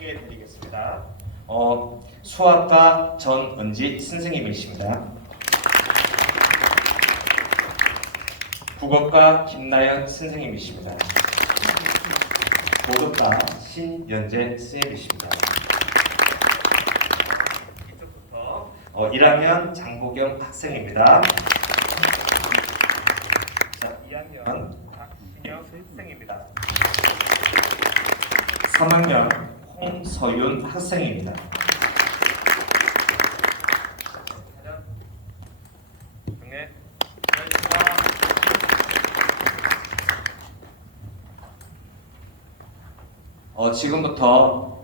소개해드리겠습니다. 수학과 전은지 선생님이십니다. 국어과 김나연 선생님이십니다. 도덕과 신연재 선생님이십니다. 이쪽부터 1학년 장보경 학생입니다. 자, 2학년 박신혁 학생입니다. 3학년 홍서윤 학생입니다. 지금부터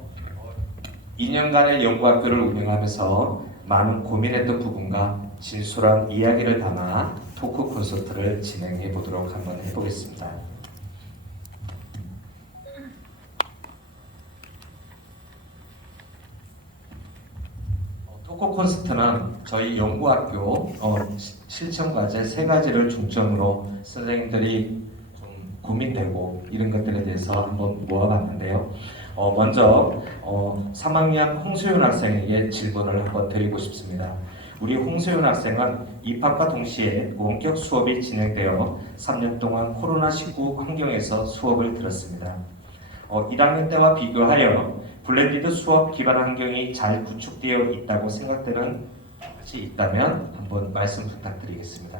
2년간의 연구학교를 운영하면서 많은 고민했던 부분과 진솔한 이야기를 담아 토크 콘서트를 진행해 보도록 한번 해보겠습니다. 토크 콘서트는 저희 연구학교 실천과제 3가지를 중점으로 선생님들이 좀 고민되고 이런 것들에 대해서 한번 모아봤는데요. 먼저 3학년 홍소윤 학생에게 질문을 한번 드리고 싶습니다. 우리 홍소윤 학생은 입학과 동시에 원격 수업이 진행되어 3년 동안 코로나19 환경에서 수업을 들었습니다. 1학년 때와 비교하여 블렌디드 수업 기반 환경이 잘 구축되어 있다고 생각되는 것이 있다면 한번 말씀 부탁드리겠습니다.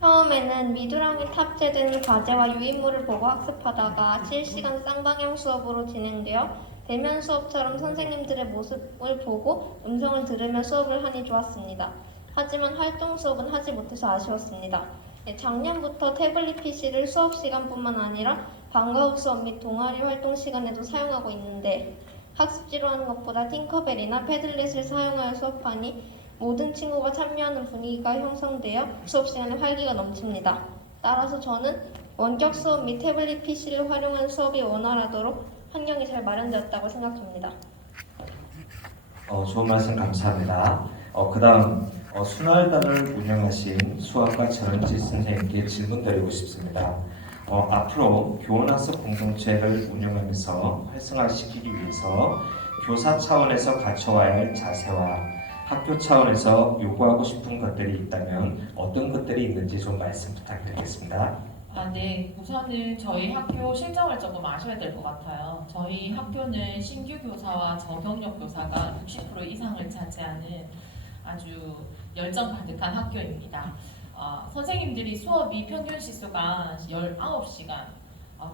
처음에는 미드랑에 탑재된 과제와 유인물을 보고 학습하다가 실시간 쌍방향 수업으로 진행되어 대면 수업처럼 선생님들의 모습을 보고 음성을 들으며 수업을 하니 좋았습니다. 하지만 활동 수업은 하지 못해서 아쉬웠습니다. 작년부터 태블릿 PC를 수업 시간뿐만 아니라 방과 후 수업 및 동아리 활동 시간에도 사용하고 있는데 학습지로 하는 것보다 팅커벨이나 패들렛을 사용하여 수업하니 모든 친구가 참여하는 분위기가 형성되어 수업 시간에 활기가 넘칩니다. 따라서 저는 원격 수업 및 태블릿 PC를 활용한 수업이 원활하도록 환경이 잘 마련되었다고 생각합니다. 좋은 말씀 감사합니다. 그 다음 순월단을 운영하신 수학과 전은지 선생님께 질문 드리고 싶습니다. 앞으로 교원학습 공동체를 운영하면서 활성화시키기 위해서 교사 차원에서 갖춰와야 할 자세와 학교 차원에서 요구하고 싶은 것들이 있다면 어떤 것들이 있는지 좀 말씀 부탁드리겠습니다. 네. 우선은 저희 학교 실정을 조금 아셔야 될 것 같아요. 저희 학교는 신규 교사와 저경력 교사가 60% 이상을 차지하는 아주 열정 가득한 학교입니다. 선생님들이 수업이 평균 시수가 19시간,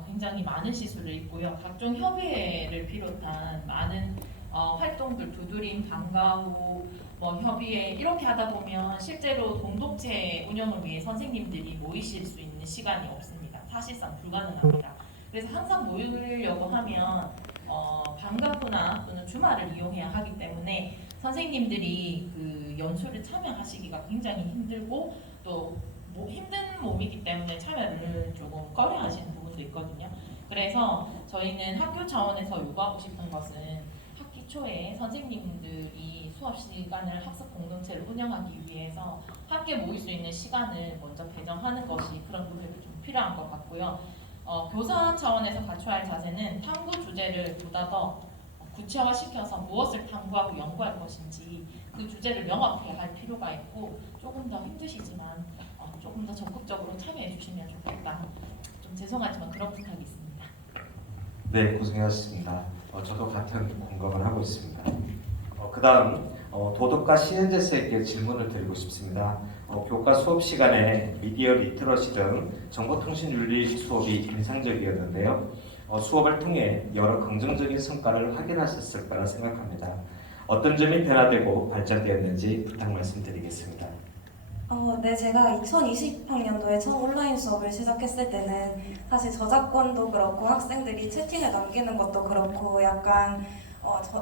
굉장히 많은 시수를 있고요. 각종 협의회를 비롯한 많은 활동들, 두드림, 방과 후, 협의회 이렇게 하다 보면 실제로 공동체 운영을 위해 선생님들이 모이실 수 있는 시간이 없습니다. 사실상 불가능합니다. 그래서 항상 모이려고 하면 방과 후나 또는 주말을 이용해야 하기 때문에 선생님들이 그 연수를 참여하시기가 굉장히 힘들고 또 힘든 몸이기 때문에 참여를 조금 꺼려하시는 부분도 있거든요. 그래서 저희는 학교 차원에서 요구하고 싶은 것은 학기 초에 선생님들이 수업 시간을 학습 공동체를 운영하기 위해서 함께 모일 수 있는 시간을 먼저 배정하는 것이 그런 노력이 좀 필요한 것 같고요. 교사 차원에서 갖춰야 할 자세는 탐구 주제를 보다 더 구체화시켜서 무엇을 탐구하고 연구할 것인지 그 주제를 명확히 할 필요가 있고 조금 더 힘드시지만 조금 더 적극적으로 참여해 주시면 좋겠다. 좀 죄송하지만 그런 부탁이 있습니다. 네, 고생하셨습니다. 저도 같은 공감을 하고 있습니다. 그 다음 도덕과 신현재 선생님께 질문을 드리고 싶습니다. 교과 수업 시간에 미디어 리터러시 등 정보통신윤리 수업이 인상적이었는데요. 수업을 통해 여러 긍정적인 성과를 확인하셨을 거라 생각합니다. 어떤 점이 변화되고 발전되었는지 부탁 말씀드리겠습니다. 네, 제가 2020학년도에 처음 온라인 수업을 시작했을 때는 사실 저작권도 그렇고 학생들이 채팅을 남기는 것도 그렇고 약간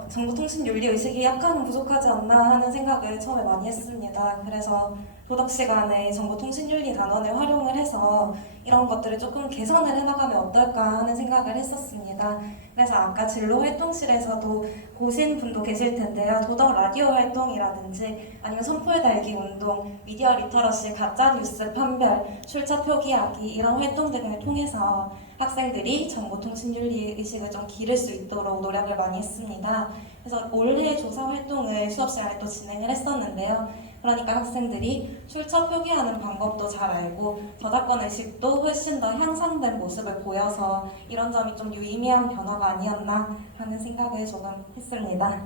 정보통신윤리 의식이 약간 부족하지 않나 하는 생각을 처음에 많이 했습니다. 그래서 도덕 시간에 정보통신윤리 단원을 활용을 해서 이런 것들을 조금 개선을 해나가면 어떨까 하는 생각을 했었습니다. 그래서 아까 진로 활동실에서도 보신 분도 계실 텐데요. 도덕 라디오 활동이라든지 아니면 선풀 달기 운동, 미디어 리터러시, 가짜 뉴스 판별, 출처 표기하기 이런 활동 등을 통해서 학생들이 정보통신윤리 의식을 좀 기를 수 있도록 노력을 많이 했습니다. 그래서 올해 조사 활동을 수업 시간에 또 진행을 했었는데요. 그러니까 학생들이 출처 표기하는 방법도 잘 알고 저작권 의식도 훨씬 더 향상된 모습을 보여서 이런 점이 좀 유의미한 변화가 아니었나 하는 생각을 조금 했습니다.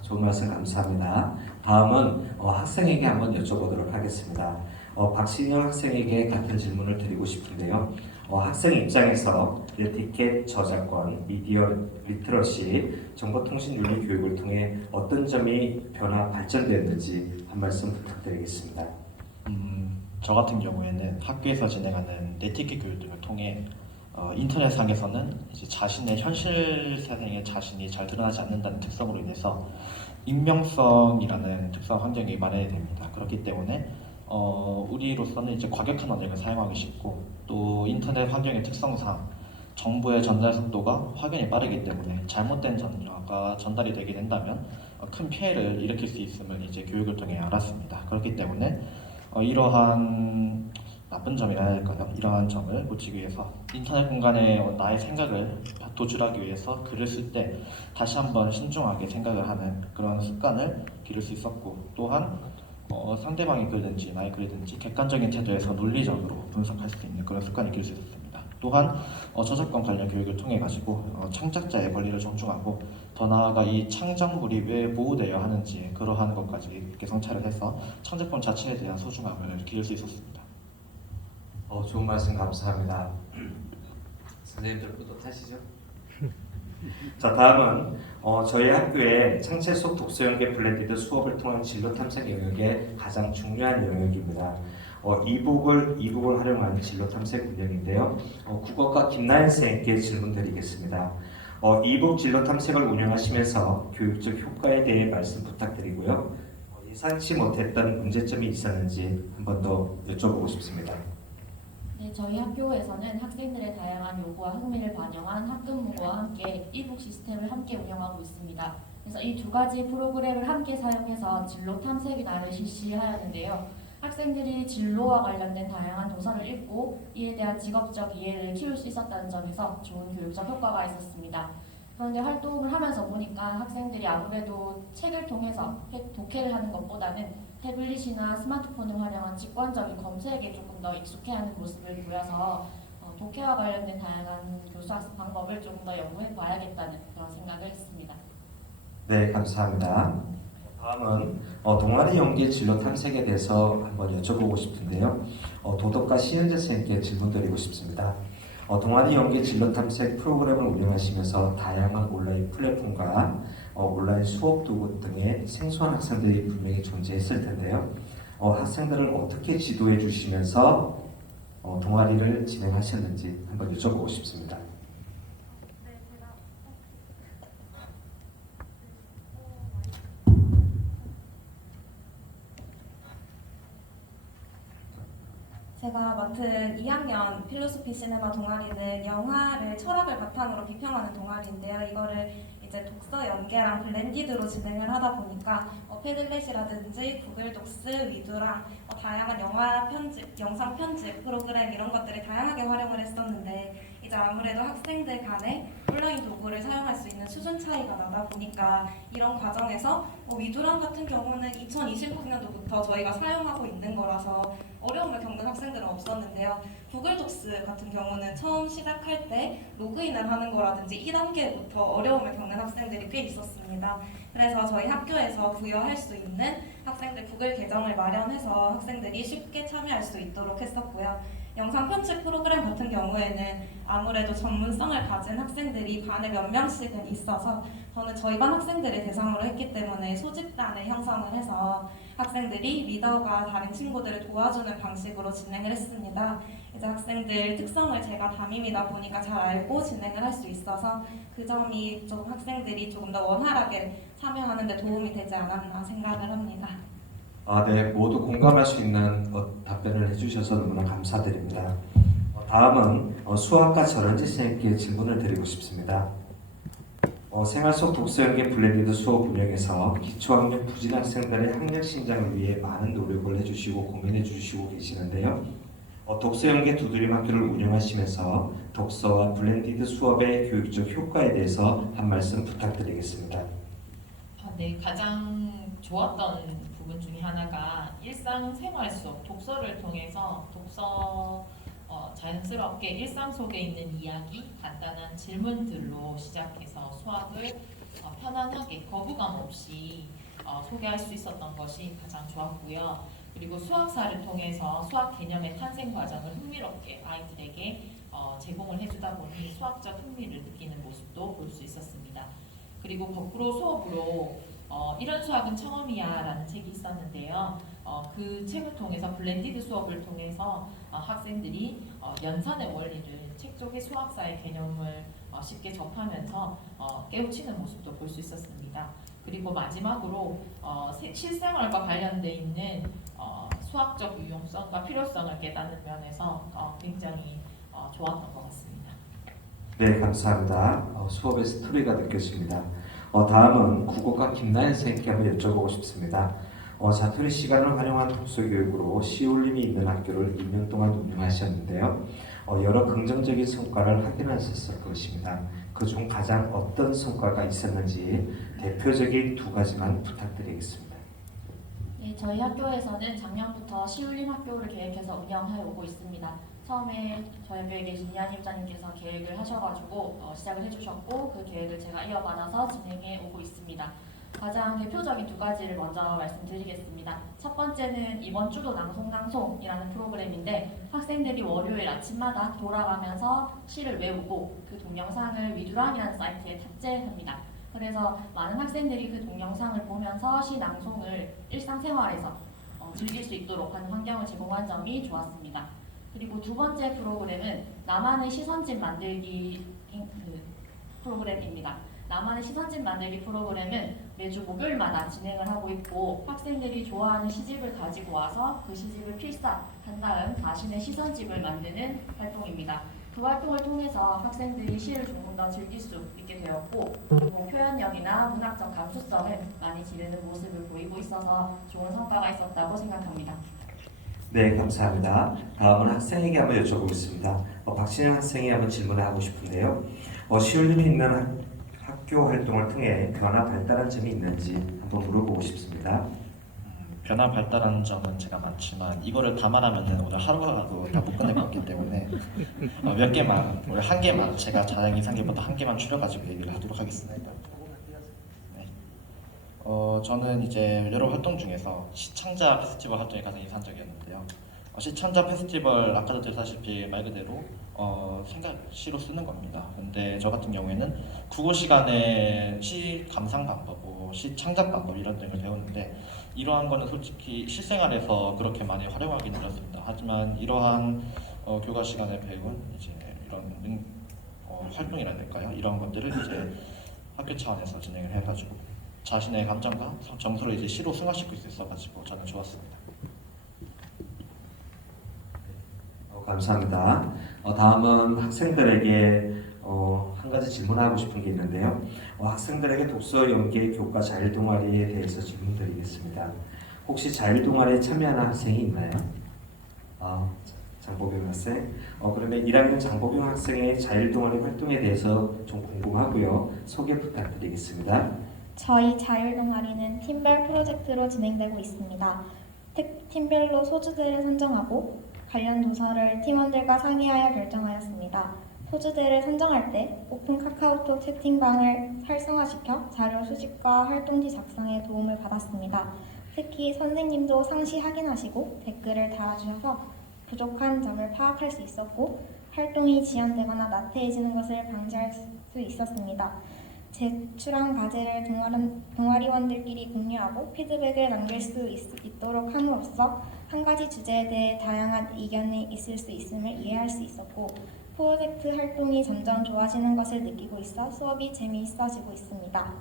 좋은 말씀 감사합니다. 다음은 학생에게 한번 여쭤보도록 하겠습니다. 박신영 학생에게 같은 질문을 드리고 싶은데요. 학생 입장에서 에티켓, 저작권, 미디어 리터러시, 정보통신윤리 교육을 통해 어떤 점이 변화, 발전되었는지 한 말씀 부탁드리겠습니다. 저 같은 경우에는 학교에서 진행하는 네티켓 교육 등을 통해 인터넷상에서는 이제 자신의 현실 세상의 자신이 잘 드러나지 않는다는 특성으로 인해서 익명성이라는 특성 환경이 마련이 됩니다. 그렇기 때문에 우리로서는 이제 과격한 언어를 사용하기 쉽고 또 인터넷 환경의 특성상 정보의 전달 속도가 확연히 빠르기 때문에 잘못된 정보가 전달이 되게 된다면 큰 피해를 일으킬 수 있음을 이제 교육을 통해 알았습니다. 그렇기 때문에 이러한 나쁜 점이라 해야 할까요? 이러한 점을 고치기 위해서 인터넷 공간에 나의 생각을 도출하기 위해서 글을 쓸 때 다시 한번 신중하게 생각을 하는 그런 습관을 기를 수 있었고, 또한 상대방의 글든지 나의 글이든지 객관적인 태도에서 논리적으로 분석할 수 있는 그런 습관이 기를 수 있었습니다. 또한 저작권 관련 교육을 통해 가지고 창작자의 권리를 존중하고 더 나아가 이 창작물이 왜 보호되어야 하는지 그러한 것까지 이렇게 성찰을 해서 창작품 자체에 대한 소중함을 기를 수 있었습니다. 좋은 말씀 감사합니다. 선생님들 뿌듯하시죠? 자, 다음은 저희 학교의 창체 속 독서 연계 블렌디드 수업을 통한 진로 탐색 영역의 가장 중요한 영역입니다. 이북을 활용한 진로 탐색 운영인데요. 국어과 김나연 선생님께 질문드리겠습니다. 이북 진로 탐색을 운영하시면서 교육적 효과에 대해 말씀 부탁드리고요. 예상치 못했던 문제점이 있었는지 한 번 더 여쭤보고 싶습니다. 네, 저희 학교에서는 학생들의 다양한 요구와 흥미를 반영한 학급무와 함께 이북 시스템을 함께 운영하고 있습니다. 그래서 이 두 가지 프로그램을 함께 사용해서 진로 탐색의 날을 실시하였는데요. 학생들이 진로와 관련된 다양한 도서를 읽고 이에 대한 직업적 이해를 키울 수 있었다는 점에서 좋은 교육적 효과가 있었습니다. 그런데 활동을 하면서 보니까 학생들이 아무래도 책을 통해서 독해를 하는 것보다는 태블릿이나 스마트폰을 활용한 직관적인 검색에 조금 더 익숙해하는 모습을 보여서 독해와 관련된 다양한 교수학습 방법을 조금 더 연구해 봐야겠다는 그런 생각을 했습니다. 네, 감사합니다. 다음은 동아리 연계 진로 탐색에 대해서 한번 여쭤보고 싶은데요. 도덕과 시현재 선생님께 질문드리고 싶습니다. 동아리 연계 진로 탐색 프로그램을 운영하시면서 다양한 온라인 플랫폼과 온라인 수업 도구 등의 생소한 학생들이 분명히 존재했을 텐데요. 학생들을 어떻게 지도해 주시면서 동아리를 진행하셨는지 한번 여쭤보고 싶습니다. 제가 맡은 2학년 필로소피 시네마 동아리는 영화를 철학을 바탕으로 비평하는 동아리인데요. 이거를 이제 독서 연계랑 블렌디드로 진행을 하다 보니까 패들렛이라든지 구글 독스, 위두랑 다양한 영화 편집, 영상 편집 프로그램 이런 것들을 다양하게 활용을 했었는데 이제 아무래도 학생들 간에 온라인 도구를 사용할 수 있는 수준 차이가 나다 보니까 이런 과정에서 위두랑 같은 경우는 2020학년도부터 저희가 사용하고 있는 거라서 어려움을 겪는 학생들은 없었는데요. 구글 독스 같은 경우는 처음 시작할 때 로그인을 하는 거라든지 2단계부터 어려움을 겪는 학생들이 꽤 있었습니다. 그래서 저희 학교에서 부여할 수 있는 학생들 구글 계정을 마련해서 학생들이 쉽게 참여할 수 있도록 했었고요. 영상 편집 프로그램 같은 경우에는 아무래도 전문성을 가진 학생들이 반에 몇 명씩은 있어서 저는 저희 반 학생들을 대상으로 했기 때문에 소집단을 형성을 해서 학생들이 리더가 다른 친구들을 도와주는 방식으로 진행을 했습니다. 이제 학생들 특성을 제가 담임이다 보니까 잘 알고 진행을 할 수 있어서 그 점이 좀 학생들이 조금 더 원활하게 참여하는 데 도움이 되지 않았나 생각을 합니다. 네, 모두 공감할 수 있는 답변을 해주셔서 너무나 감사드립니다. 다음은 수학과 전원지 선생님께 질문을 드리고 싶습니다. 생활 속 독서 연계 블렌디드 수업 운영에서 기초학년 부진 학생들의 학력 신장을 위해 많은 노력을 해주시고 고민해 주시고 계시는데요. 독서 연계 두드림 학교를 운영하시면서 독서와 블렌디드 수업의 교육적 효과에 대해서 한 말씀 부탁드리겠습니다. 네, 가장 좋았던 부분 중에 하나가 일상생활 속 독서를 통해서 자연스럽게 일상 속에 있는 이야기, 간단한 질문들로 시작해서 수학을 편안하게 거부감 없이 소개할 수 있었던 것이 가장 좋았고요. 그리고 수학사를 통해서 수학 개념의 탄생 과정을 흥미롭게 아이들에게 제공을 해주다 보니 수학적 흥미를 느끼는 모습도 볼 수 있었습니다. 그리고 거꾸로 수업으로 이런 수학은 처음이야 라는 책이 있었는데요. 그 책을 통해서 블렌디드 수업을 통해서 학생들이 연산의 원리를 책 속의 수학사의 개념을 쉽게 접하면서 깨우치는 모습도 볼 수 있었습니다. 그리고 마지막으로 실생활과 관련돼 있는 수학적 유용성과 필요성을 깨닫는 면에서 굉장히 좋았던 것 같습니다. 네, 감사합니다. 수업의 스토리가 느껴집니다. 다음은 국어과 김나연 선생님께 한번 여쭤보고 싶습니다. 자투리 시간을 활용한 독서 교육으로 시울림이 있는 학교를 2년 동안 운영하셨는데요. 여러 긍정적인 성과를 확인하셨을 것입니다. 그중 가장 어떤 성과가 있었는지 대표적인 두 가지만 부탁드리겠습니다. 네, 저희 학교에서는 작년부터 시울림 학교를 계획해서 운영해 오고 있습니다. 처음에 저희 학교에 계신 이한 입장님께서 계획을 하셔가지고 시작을 해주셨고 그 계획을 제가 이어받아서 진행해 오고 있습니다. 가장 대표적인 두 가지를 먼저 말씀드리겠습니다. 첫 번째는 이번 주도 낭송이라는 프로그램인데 학생들이 월요일 아침마다 돌아가면서 시를 외우고 그 동영상을 위두랑이라는 사이트에 탑재합니다. 그래서 많은 학생들이 그 동영상을 보면서 시 낭송을 일상생활에서 즐길 수 있도록 하는 환경을 제공한 점이 좋았습니다. 그리고 두 번째 프로그램은 나만의 시선집 만들기 프로그램입니다. 나만의 시선집 만들기 프로그램은 매주 목요일마다 진행을 하고 있고 학생들이 좋아하는 시집을 가지고 와서 그 시집을 필사한 다음 자신의 시선집을 만드는 활동입니다. 그 활동을 통해서 학생들이 시를 조금 더 즐길 수 있게 되었고 그리고 표현력이나 문학적 감수성을 많이 기르는 모습을 보이고 있어서 좋은 성과가 있었다고 생각합니다. 네, 감사합니다. 다음은 학생에게 한번 여쭤보겠습니다. 박진영 학생이 한번 질문을 하고 싶은데요. 시울림이 있는 학교 활동을 통해 변화 발달한 점이 있는지 한번 물어보고 싶습니다. 변화 발달한 점은 제가 많지만 이거를 다 말하면 오늘 하루가 가도 다 못 끝낼 것 같기 때문에 몇 개만, 오늘 한 개만 제가 자랑 이상기보다 한 개만 추려가지고 얘기를 하도록 하겠습니다. 네. 저는 이제 여러 활동 중에서 시창자 페스티벌 활동이 가장 인상적이었는데요. 시창자 페스티벌 아까도 들으셨다시피 말 그대로 시로 쓰는 겁니다. 근데 저 같은 경우에는 국어 시간에 시 감상 방법, 시 창작 방법 이런 등을 배우는데 이러한 거는 솔직히 실생활에서 그렇게 많이 활용하기는 어렵습니다. 하지만 이러한 교과 시간에 배운 이제 이런 활동이랄까요? 이런 것들을 이제 학교 차원에서 진행을 해가지고 자신의 감정과 정서를 이제 시로 승화시킬 수 있어가지고 저는 좋았습니다. 감사합니다. 다음은 학생들에게 한 가지 질문하고 싶은 게 있는데요. 학생들에게 독서 연계 교과 자율 동아리에 대해서 질문드리겠습니다. 혹시 자율 동아리에 참여하는 학생이 있나요? 장보경 학생. 그러면 1학년 장보경 학생의 자율 동아리 활동에 대해서 좀 궁금하고요. 소개 부탁드리겠습니다. 저희 자율 동아리는 팀별 프로젝트로 진행되고 있습니다. 팀별로 소주들을 선정하고 관련 도서를 팀원들과 상의하여 결정하였습니다. 소주들을 선정할 때 오픈 카카오톡 채팅방을 활성화시켜 자료 수집과 활동지 작성에 도움을 받았습니다. 특히 선생님도 상시 확인하시고 댓글을 달아주셔서 부족한 점을 파악할 수 있었고 활동이 지연되거나 나태해지는 것을 방지할 수 있었습니다. 제출한 과제를 동아리원들끼리 공유하고 피드백을 남길 수 있도록 함으로써 한 가지 주제에 대해 다양한 의견이 있을 수 있음을 이해할 수 있었고 프로젝트 활동이 점점 좋아지는 것을 느끼고 있어 수업이 재미있어지고 있습니다.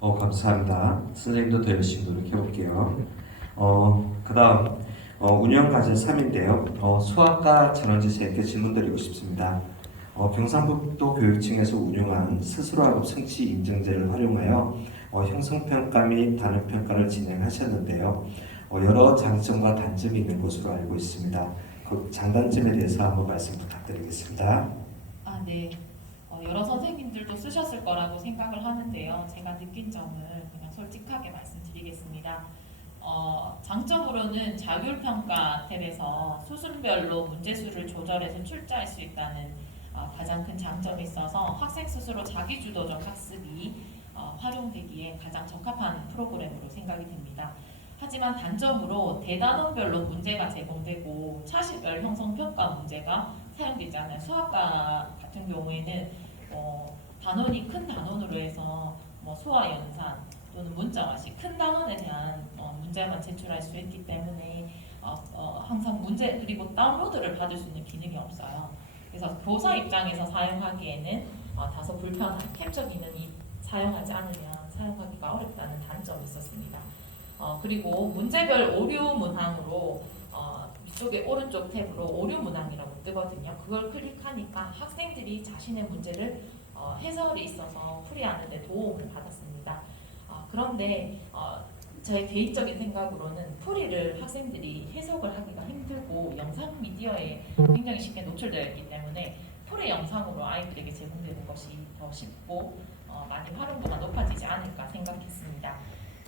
감사합니다. 선생님도 더 열심히 노력해볼게요. 그 다음 운영 과제 3인데요. 수학과 전원지 선생님께 질문드리고 싶습니다. 경상북도 교육청에서 운영한 스스로 학업 성취 인증제를 활용하여 형성평가 및 단원평가를 진행하셨는데요. 여러 장점과 단점이 있는 것으로 알고 있습니다. 그 장단점에 대해서 한번 말씀 부탁드리겠습니다. 네. 여러 선생님들도 쓰셨을 거라고 생각을 하는데요. 제가 느낀 점을 그냥 솔직하게 말씀드리겠습니다. 장점으로는 자율평가 탭에서 수순별로 문제수를 조절해서 출제할 수 있다는 가장 큰 장점이 있어서 학생 스스로 자기주도적 학습이 활용되기에 가장 적합한 프로그램으로 생각이 됩니다. 하지만 단점으로 대단원별로 문제가 제공되고 차시별 형성평가 문제가 사용되지 않아요. 수학과 같은 경우에는 단원이 큰 단원으로 해서 수화 연산 또는 문자화식 큰 단원에 대한 문제만 제출할 수 있기 때문에 항상 문제 그리고 다운로드를 받을 수 있는 기능이 없어요. 그래서 교사 입장에서 사용하기에는 다소 불편한 캡처 기능이 사용하지 않으면 사용하기가 어렵다는 단점이 있었습니다. 그리고 문제별 오류 문항으로 위쪽에 오른쪽 탭으로 오류 문항이라고 뜨거든요. 그걸 클릭하니까 학생들이 자신의 문제를 해설이 있어서 풀이하는 데 도움을 받았습니다. 그런데 저의 개인적인 생각으로는 풀이를 학생들이 해석을 하기가 힘들고 영상 미디어에 굉장히 쉽게 노출되어 있기 때문에 풀이 영상으로 아이들에게 제공되는 것이 더 쉽고 많이 활용도가 높아지지 않을까 생각했습니다.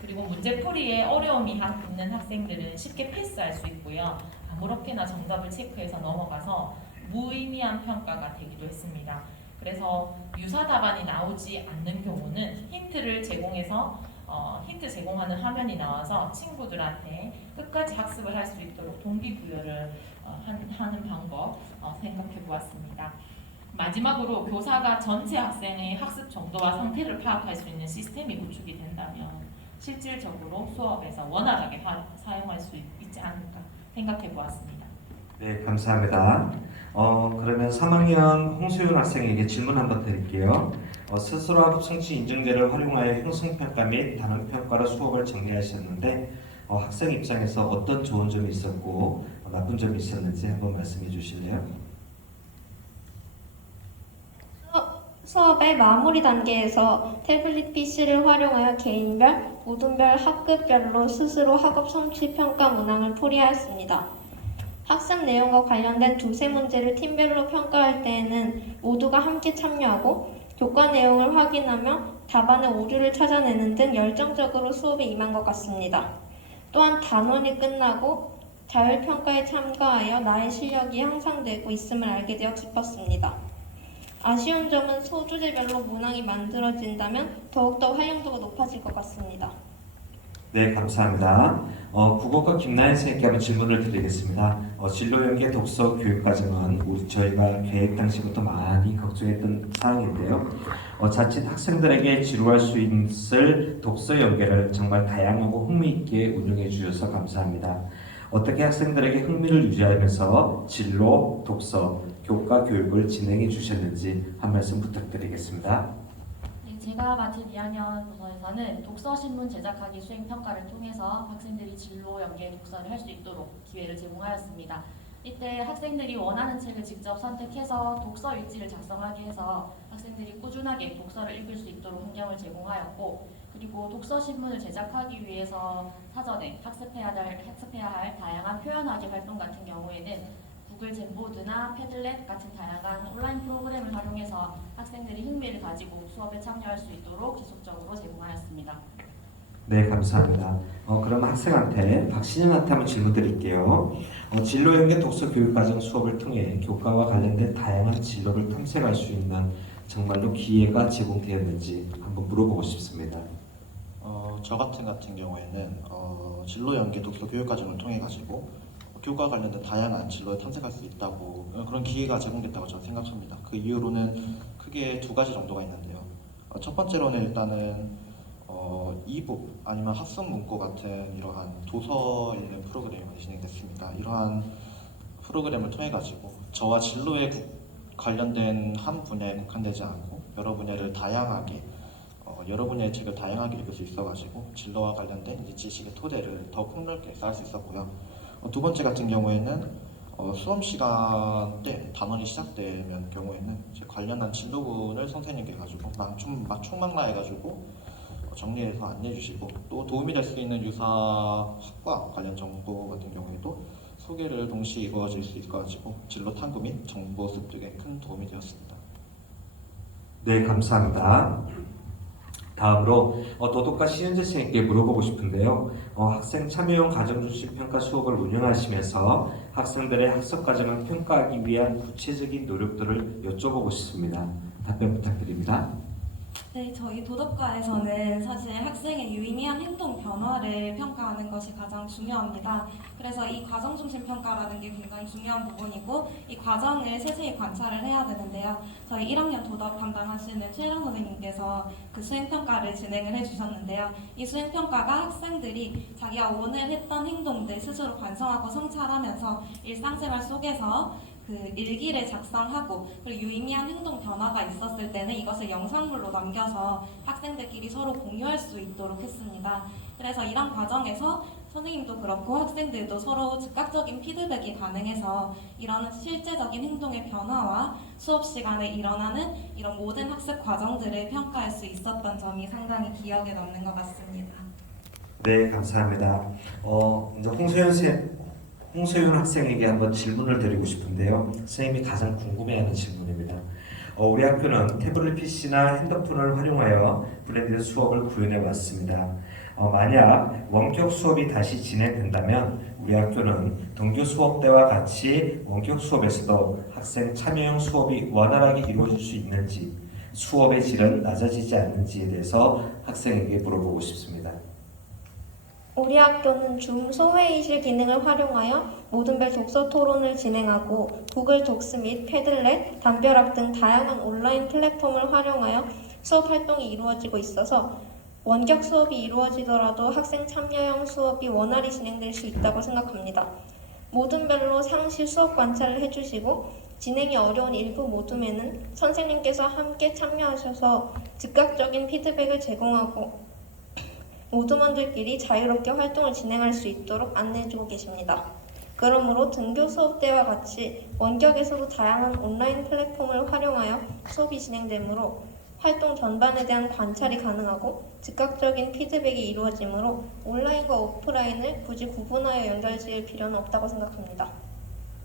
그리고 문제풀이에 어려움이 있는 학생들은 쉽게 패스할 수 있고요. 아무렇게나 정답을 체크해서 넘어가서 무의미한 평가가 되기도 했습니다. 그래서 유사 답안이 나오지 않는 경우는 힌트를 제공해서 힌트 제공하는 화면이 나와서 친구들한테 끝까지 학습을 할 수 있도록 동기부여를 하는 방법 생각해 보았습니다. 마지막으로 교사가 전체 학생의 학습 정도와 상태를 파악할 수 있는 시스템이 구축이 된다면 실질적으로 수업에서 원활하게 사용할 수 있지 않을까 생각해 보았습니다. 네, 감사합니다. 그러면 3학년 홍수윤 학생에게 질문 한번 드릴게요. 스스로 학업 성취 인증제를 활용하여 형성평가 및 단원평가로 수업을 정리하셨는데 학생 입장에서 어떤 좋은 점이 있었고 나쁜 점이 있었는지 한번 말씀해 주실래요? 수업의 마무리 단계에서 태블릿 PC를 활용하여 개인별, 모둠별, 학급별로 스스로 학업 성취 평가 문항을 풀이하였습니다. 학습 내용과 관련된 두세 문제를 팀별로 평가할 때에는 모두가 함께 참여하고 교과 내용을 확인하며 답안의 오류를 찾아내는 등 열정적으로 수업에 임한 것 같습니다. 또한 단원이 끝나고 자율평가에 참가하여 나의 실력이 향상되고 있음을 알게 되어 기뻤습니다. 아쉬운 점은 소주제별로 문항이 만들어진다면 더욱더 활용도가 높아질 것 같습니다. 네, 감사합니다. 국어과 김나연 선생님께 한번 질문을 드리겠습니다. 진로 연계 독서 교육 과정은 저희가 계획 당시부터 많이 걱정했던 사항인데요. 자칫 학생들에게 지루할 수 있을 독서 연계를 정말 다양하고 흥미있게 운영해 주셔서 감사합니다. 어떻게 학생들에게 흥미를 유지하면서 진로, 독서, 교과 교육을 진행해 주셨는지 한 말씀 부탁드리겠습니다. 네, 제가 맡은 2학년 부서에서는 독서 신문 제작하기 수행 평가를 통해서 학생들이 진로 연계 독서를 할 수 있도록 기회를 제공하였습니다. 이때 학생들이 원하는 책을 직접 선택해서 독서 일지를 작성하게 해서 학생들이 꾸준하게 독서를 읽을 수 있도록 환경을 제공하였고, 그리고 독서 신문을 제작하기 위해서 사전에 학습해야 할 다양한 표현하기 활동 같은 경우에는 구글 젠보드나 패들렛 같은 다양한 온라인 프로그램을 활용해서 학생들이 흥미를 가지고 수업에 참여할 수 있도록 지속적으로 제공하였습니다. 네, 감사합니다. 그럼 학생한테 박신현한테 한번 질문 드릴게요. 진로 연계 독서 교육 과정 수업을 통해 교과와 관련된 다양한 진로를 탐색할 수 있는 정말로 기회가 제공되었는지 한번 물어보고 싶습니다. 저 같은 경우에는 진로 연계 독서 교육 과정을 통해 가지고 교과 관련된 다양한 진로를 탐색할 수 있다고 그런 기회가 제공됐다고 저는 생각합니다. 그 이유로는 크게 두 가지 정도가 있는데요. 첫 번째로는 일단은 이북 아니면 학습 문고 같은 이러한 도서 읽는 프로그램이 진행됐습니다. 이러한 프로그램을 통해 가지고 저와 진로에 관련된 한 분야에 국한되지 않고 여러 분야를 다양하게 여러 분야의 책을 다양하게 읽을 수 있어가지고 진로와 관련된 이제 지식의 토대를 더 폭넓게 쌓을 수 있었고요. 두 번째 같은 경우에는 수업 시간 때 단원이 시작되면 경우에는 이제 관련한 진도분을 선생님께 가지고 총망라해가지고 정리해서 안내해 주시고, 또 도움이 될 수 있는 유사학과 관련 정보 같은 경우에도 소개를 동시에 이루어질 수 있어가지고 진로 탐구 및 정보 습득에 큰 도움이 되었습니다. 네, 감사합니다. 다음으로 도덕과 시은재 선생님께 물어보고 싶은데요. 학생 참여형 가정중심 평가 수업을 운영하시면서 학생들의 학습 과정을 평가하기 위한 구체적인 노력들을 여쭤보고 싶습니다. 답변 부탁드립니다. 네, 저희 도덕과에서는 사실 학생의 유의미한 행동 변화를 평가하는 것이 가장 중요합니다. 그래서 이 과정 중심 평가라는 게 굉장히 중요한 부분이고, 이 과정을 세세히 관찰을 해야 되는데요. 저희 1학년 도덕 담당하시는 최혜랑 선생님께서 그 수행평가를 진행을 해주셨는데요. 이 수행평가가 학생들이 자기가 오늘 했던 행동들 스스로 반성하고 성찰하면서 일상생활 속에서 그 일기를 작성하고, 그리고 유의미한 행동 변화가 있었을 때는 이것을 영상물로 남겨서 학생들끼리 서로 공유할 수 있도록 했습니다. 그래서 이런 과정에서 선생님도 그렇고 학생들도 서로 즉각적인 피드백이 가능해서 이런 실제적인 행동의 변화와 수업 시간에 일어나는 이런 모든 학습 과정들을 평가할 수 있었던 점이 상당히 기억에 남는 것 같습니다. 네, 감사합니다. 이제 홍소윤 학생에게 한번 질문을 드리고 싶은데요. 선생님이 가장 궁금해하는 질문입니다. 우리 학교는 태블릿 PC나 핸드폰을 활용하여 블렌디드 수업을 구현해 왔습니다. 만약 원격 수업이 다시 진행된다면 우리 학교는 등교 수업 때와 같이 원격 수업에서도 학생 참여형 수업이 원활하게 이루어질 수 있는지, 수업의 질은 낮아지지 않는지에 대해서 학생에게 물어보고 싶습니다. 우리 학교는 줌 소회의실 기능을 활용하여 모든별 독서 토론을 진행하고 구글 독스 및 패들렛, 담벼락 등 다양한 온라인 플랫폼을 활용하여 수업 활동이 이루어지고 있어서 원격 수업이 이루어지더라도 학생 참여형 수업이 원활히 진행될 수 있다고 생각합니다. 모든별로 상시 수업 관찰을 해주시고 진행이 어려운 일부 모둠에는 선생님께서 함께 참여하셔서 즉각적인 피드백을 제공하고 모둠원들끼리 자유롭게 활동을 진행할 수 있도록 안내해주고 계십니다. 그러므로 등교 수업 때와 같이 원격에서도 다양한 온라인 플랫폼을 활용하여 수업이 진행되므로 활동 전반에 대한 관찰이 가능하고 즉각적인 피드백이 이루어지므로 온라인과 오프라인을 굳이 구분하여 연결지을 필요는 없다고 생각합니다.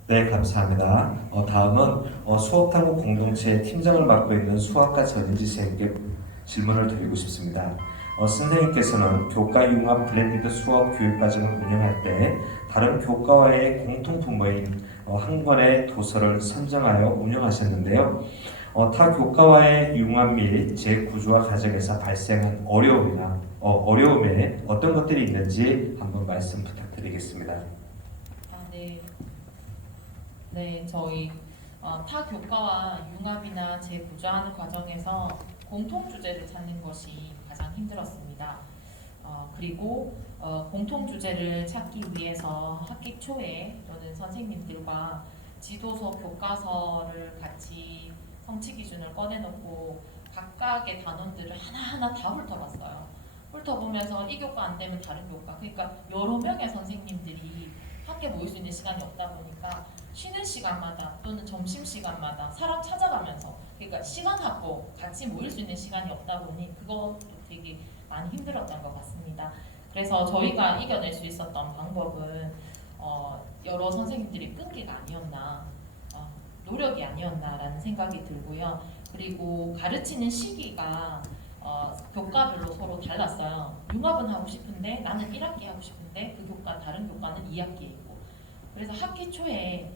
네, 감사합니다. 다음은 수업탐구 공동체 팀장을 맡고 있는 수학과 전인지 선생님께 질문을 드리고 싶습니다. 선생님께서는 교과 융합 블렌디드 수업 교육과정을 운영할 때 다른 교과와의 공통분모인 한 권의 도서를 선정하여 운영하셨는데요. 타 교과와의 융합 및 재구조화 과정에서 발생한 어려움에 어떤 것들이 있는지 한번 말씀 부탁드리겠습니다. 네, 저희 타 교과와 융합이나 재구조하는 과정에서 공통 주제를 찾는 것이 가장 힘들었습니다. 그리고 공통 주제를 찾기 위해서 학기 초에 또는 선생님들과 지도서, 교과서를 같이 성취 기준을 꺼내놓고 각각의 단원들을 하나하나 다 훑어봤어요. 훑어보면서 이 교과 안 되면 다른 교과, 그러니까 여러 명의 선생님들이 함께 모일 수 있는 시간이 없다 보니까 쉬는 시간마다 또는 점심 시간마다 사람 찾아가면서, 그러니까 시간 갖고 같이 모일 수 있는 시간이 없다 보니 그것도 되게 많이 힘들었던 것 같습니다. 그래서 저희가 이겨낼 수 있었던 방법은 여러 선생님들이 끈기가 아니었나, 노력이 아니었나라는 생각이 들고요. 그리고 가르치는 시기가 교과별로 서로 달랐어요. 융합은 하고 싶은데 나는 1학기 하고 싶은데 그 교과 다른 교과는 2학기에 있고, 그래서 학기 초에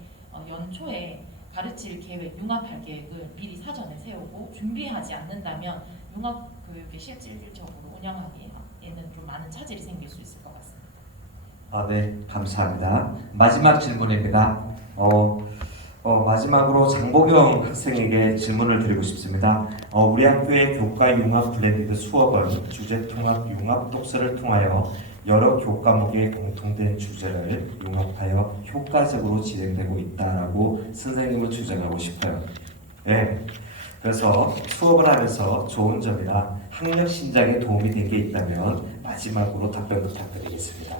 연초에 가르칠 계획, 융합할 계획을 미리 사전에 세우고 준비하지 않는다면 융합 교육에 실질적으로 운영하기에는 좀 많은 차질이 생길 수 있을 것 같습니다. 네, 감사합니다. 마지막 질문입니다. 마지막으로 장보경 학생에게 질문을 드리고 싶습니다. 우리 학교의 교과 융합 블렌디드 수업은 주제 통합 융합 독서를 통하여 여러 교과목의 공통된 주제를 융합하여 효과적으로 진행되고 있다라고 선생님은 주장하고 싶어요. 네, 그래서 수업을 하면서 좋은 점이나 학력 신장에 도움이 된 게 있다면 마지막으로 답변 부탁드리겠습니다.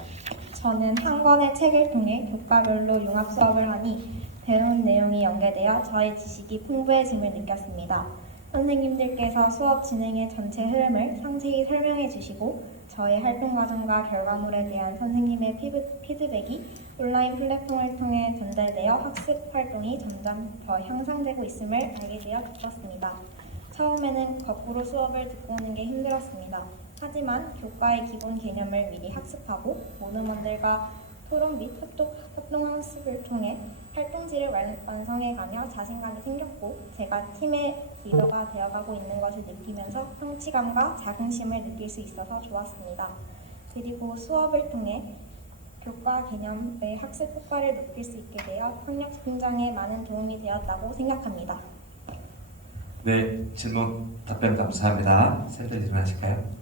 저는 한 권의 책을 통해 교과별로 융합 수업을 하니 배운 내용이 연계되어 저의 지식이 풍부해짐을 느꼈습니다. 선생님들께서 수업 진행의 전체 흐름을 상세히 설명해 주시고 저의 활동 과정과 결과물에 대한 선생님의 피드백이 온라인 플랫폼을 통해 전달되어 학습 활동이 점점 더 향상되고 있음을 알게 되어 기뻤습니다. 처음에는 거꾸로 수업을 듣고 오는 게 힘들었습니다. 하지만 교과의 기본 개념을 미리 학습하고 모든원들과 토론 및 협동 학습을 통해 활동지를 완성해가며 자신감이 생겼고 제가 팀의 리더가 되어가고 있는 것을 느끼면서 성취감과 자긍심을 느낄 수 있어서 좋았습니다. 그리고 수업을 통해 교과 개념의 학습 효과를 높일 수 있게 되어 학력 성장에 많은 도움이 되었다고 생각합니다. 네, 질문 답변 감사합니다. 쌤들 일어나실까요?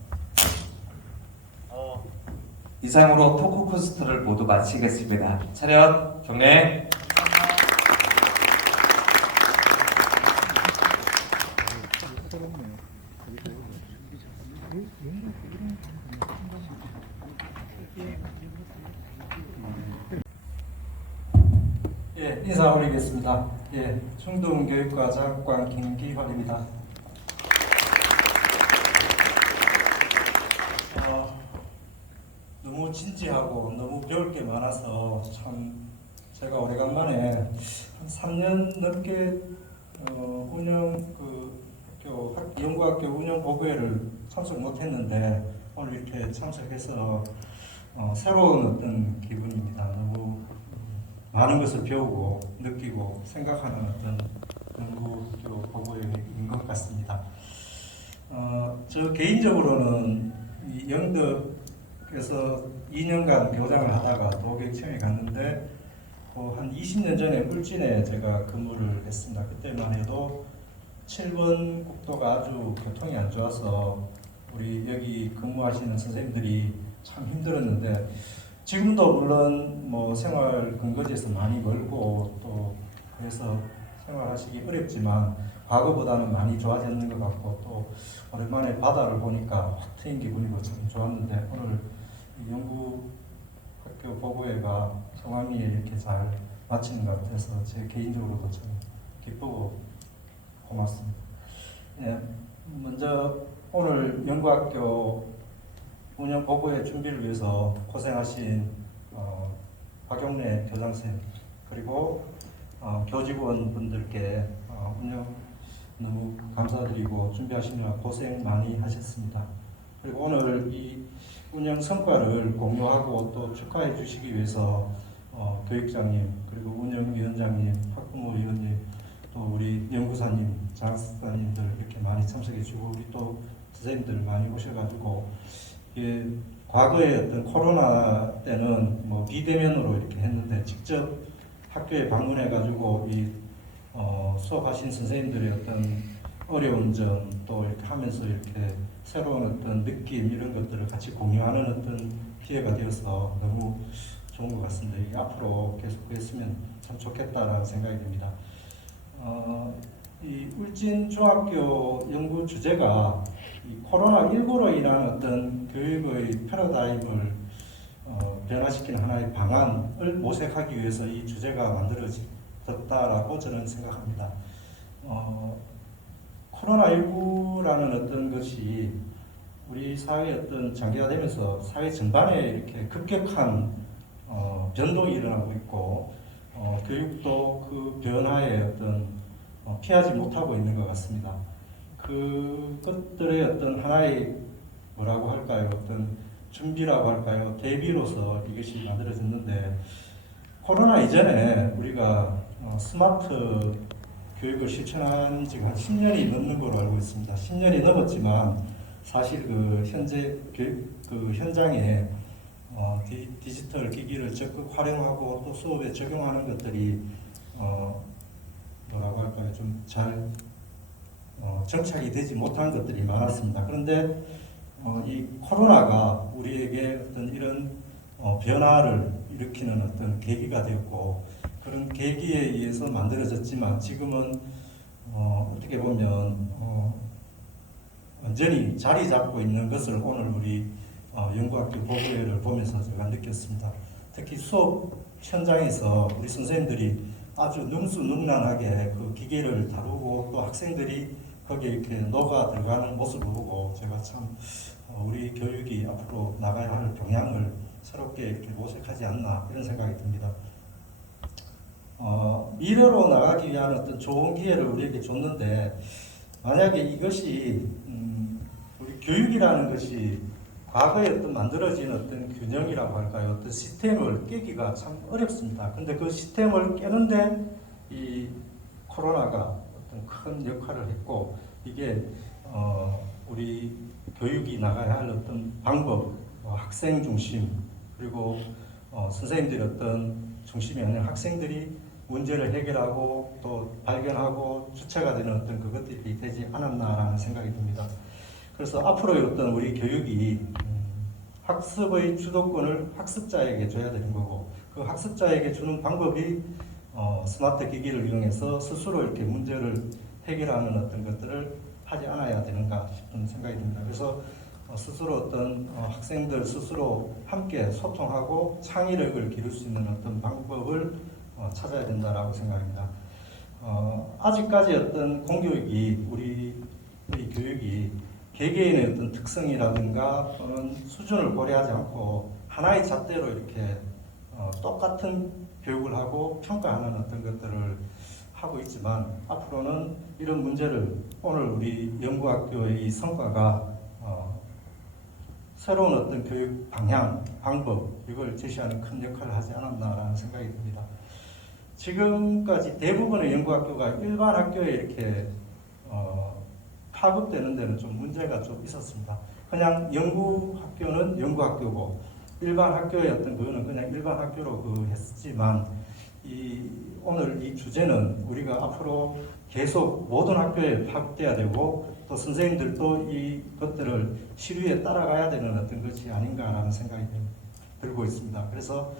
이상으로 토크 콘서트를 모두 마치겠습니다. 차렷, 경례. 예, 인사 올리겠습니다. 예, 중동교육과 장학관 김기환입니다. 너무 진지하고 너무 배울 게 많아서 참 제가 오래간만에 한 3년 넘게 연구학교 운영 보고회를 참석 못했는데 오늘 이렇게 참석해서 새로운 어떤 기분입니다. 너무 많은 것을 배우고 느끼고 생각하는 어떤 연구학교 보고회인 것 같습니다. 저 개인적으로는 이 영덕에서 2년간 교장을 하다가 도교육청에 갔는데 한 20년 전에 울진에 제가 근무를 했습니다. 그때만 해도 7번 국도가 아주 교통이 안 좋아서 우리 여기 근무하시는 선생님들이 참 힘들었는데 지금도 물론 뭐 생활 근거지에서 많이 멀고 또 그래서 생활하시기 어렵지만 과거보다는 많이 좋아졌는 것 같고 또 오랜만에 바다를 보니까 확 트인 기분이고 참 좋았는데 오늘 연구학교 보고회가 성황리에 이렇게 잘 마치는 것 같아서 제 개인적으로도 참 기쁘고 고맙습니다. 예, 먼저 오늘 연구학교 운영 보고회 준비를 위해서 고생하신 박용래 교장선생님 그리고 교직원 분들께 운영 너무 감사드리고 준비하시느라 고생 많이 하셨습니다. 그리고 오늘 이 운영 성과를 공유하고 또 축하해 주시기 위해서 교육장님 그리고 운영위원장님, 학부모위원님 또 우리 연구사님, 장학사님들 이렇게 많이 참석해 주고 우리 또 선생님들 많이 오셔가지고 과거에 어떤 코로나 때는 뭐 비대면으로 이렇게 했는데 직접 학교에 방문해가지고 이 수업하신 선생님들의 어떤 어려운 점 또 이렇게 하면서 이렇게 새로운 어떤 느낌 이런 것들을 같이 공유하는 어떤 기회가 되어서 너무 좋은 것 같습니다. 이게 앞으로 계속 그랬으면 참 좋겠다라는 생각이 듭니다. 이 울진 중학교 연구 주제가 이 코로나19로 인한 어떤 교육의 패러다임을 변화시키는 하나의 방안을 모색하기 위해서 이 주제가 만들어졌다라고 저는 생각합니다. 코로나19라는 어떤 것이 우리 사회의 어떤 장기화되면서 사회 전반에 이렇게 급격한 변동이 일어나고 있고 교육도 그 변화에 어떤 피하지 못하고 있는 것 같습니다. 그것들의 어떤 하나의 뭐라고 할까요? 어떤 준비라고 할까요? 대비로서 이것이 만들어졌는데 코로나 이전에 우리가 스마트 교육을 실천한 지가 한 10년이 넘는 걸로 알고 있습니다. 10년이 넘었지만 사실 현재 그 현장에 디지털 기기를 적극 활용하고 또 수업에 적용하는 것들이 뭐라고 할까요? 좀 잘 정착이 되지 못한 것들이 많았습니다. 그런데 이 코로나가 우리에게 어떤 이런 변화를 일으키는 어떤 계기가 되었고 그런 계기에 의해서 만들어졌지만 지금은 어떻게 보면 완전히 자리 잡고 있는 것을 오늘 우리 연구학교 보고회를 보면서 제가 느꼈습니다. 특히 수업 현장에서 우리 선생님들이 아주 능수능란하게 그 기계를 다루고 또 학생들이 거기에 이렇게 녹아 들어가는 모습을 보고 제가 참 우리 교육이 앞으로 나가야 할 방향을 새롭게 이렇게 모색하지 않나 이런 생각이 듭니다. 미래로 나가기 위한 어떤 좋은 기회를 우리에게 줬는데 만약에 이것이 우리 교육이라는 것이 과거에 어떤 만들어진 어떤 균형이라고 할까요? 어떤 시스템을 깨기가 참 어렵습니다. 근데 그 시스템을 깨는데 이 코로나가 어떤 큰 역할을 했고 이게 우리 교육이 나가야 할 어떤 방법, 학생 중심 그리고 선생님들이 어떤 중심이 아니라 학생들이 문제를 해결하고 또 발견하고 주체가 되는 어떤 그것들이 되지 않았나라는 생각이 듭니다. 그래서 앞으로의 어떤 우리 교육이 학습의 주도권을 학습자에게 줘야 되는 거고 그 학습자에게 주는 방법이 스마트 기기를 이용해서 스스로 이렇게 문제를 해결하는 어떤 것들을 하지 않아야 되는가 싶은 생각이 듭니다. 그래서 스스로 어떤 학생들 스스로 함께 소통하고 창의력을 기를 수 있는 어떤 방법을 찾아야 된다라고 생각합니다. 아직까지 어떤 공교육이 우리의 교육이 개개인의 어떤 특성이라든가 또는 수준을 고려하지 않고 하나의 잣대로 이렇게 똑같은 교육을 하고 평가하는 어떤 것들을 하고 있지만 앞으로는 이런 문제를 오늘 우리 연구학교의 성과가 새로운 어떤 교육 방향, 방법 이걸 제시하는 큰 역할을 하지 않았나라는 생각이 듭니다. 지금까지 대부분의 연구학교가 일반 학교에 이렇게 파급되는 데는 좀 문제가 좀 있었습니다. 그냥 연구학교는 연구학교고 일반 학교의 어떤 그거는 그냥 일반 학교로 했지만 오늘 이 주제는 우리가 앞으로 계속 모든 학교에 파급돼야 되고 또 선생님들도 이것들을 시류에 따라가야 되는 어떤 것이 아닌가라는 생각이 들고 있습니다. 그래서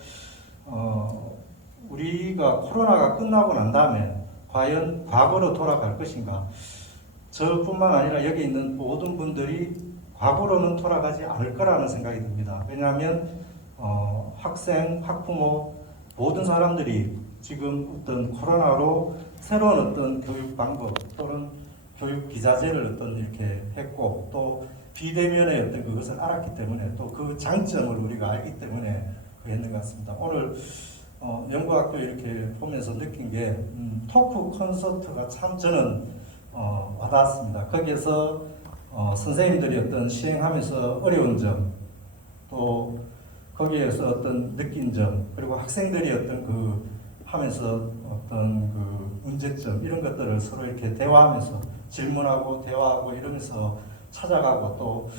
우리가 코로나가 끝나고 난 다음에 과연 과거로 돌아갈 것인가? 저뿐만 아니라 여기 있는 모든 분들이 과거로는 돌아가지 않을 거라는 생각이 듭니다. 왜냐하면 학생, 학부모 모든 사람들이 지금 어떤 코로나로 새로운 어떤 교육 방법 또는 교육 기자재를 어떤 이렇게 했고 또 비대면의 어떤 그것을 알았기 때문에 또 그 장점을 우리가 알기 때문에 했는 것 같습니다. 오늘 연구학교 이렇게 보면서 느낀 게 토크 콘서트가 참 저는 와닿았습니다. 거기에서 선생님들이 어떤 시행하면서 어려운 점, 또 거기에서 어떤 느낀 점, 그리고 학생들이 어떤 하면서 어떤 문제점 이런 것들을 서로 이렇게 대화하면서 질문하고 대화하고 이러면서 찾아가고 또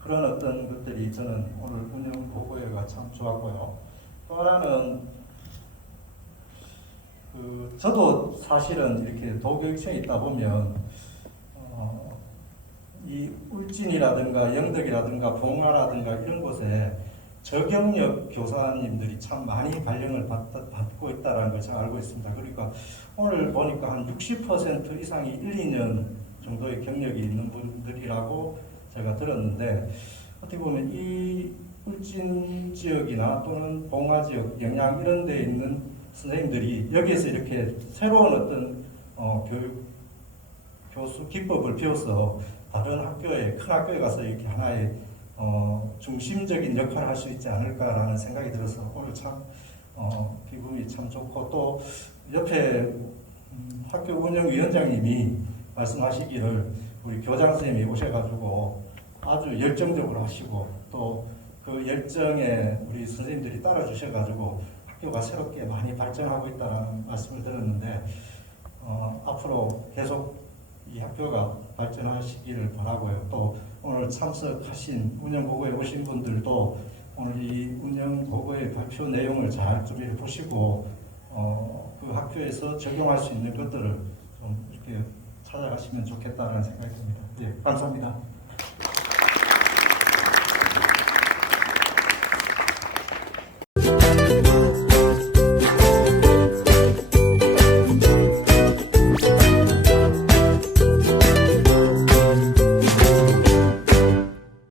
그런 어떤 것들이 저는 오늘 운영 보고회가 참 좋았고요. 또 하나는 저도 사실은 이렇게 도교육청에 있다 보면 이 울진이라든가 영덕이라든가 봉화라든가 이런 곳에 저경력 교사님들이 참 많이 발령을 받고 있다는 걸 제가 알고 있습니다. 그러니까 오늘 보니까 한 60% 이상이 1, 2년 정도의 경력이 있는 분들이라고 제가 들었는데 어떻게 보면 이 울진 지역이나 또는 봉화 지역, 영양 이런 데 있는 선생님들이 여기에서 이렇게 새로운 어떤 교수 기법을 배워서 다른 학교에 큰 학교에 가서 이렇게 하나의 중심적인 역할을 할 수 있지 않을까라는 생각이 들어서 오늘 참 기분이 참 좋고 또 옆에 학교 운영위원장님이 말씀하시기를 우리 교장 선생님이 오셔가지고 아주 열정적으로 하시고 또 그 열정에 우리 선생님들이 따라주셔가지고 학교가 새롭게 많이 발전하고 있다는 말씀을 들었는데 앞으로 계속 이 학교가 발전하시기를 바라고요. 또 오늘 참석하신 운영보고에 오신 분들도 오늘 이 운영보고의 발표 내용을 잘 좀 보시고 그 학교에서 적용할 수 있는 것들을 좀 이렇게 찾아가시면 좋겠다는 생각이 듭니다. 예, 감사합니다.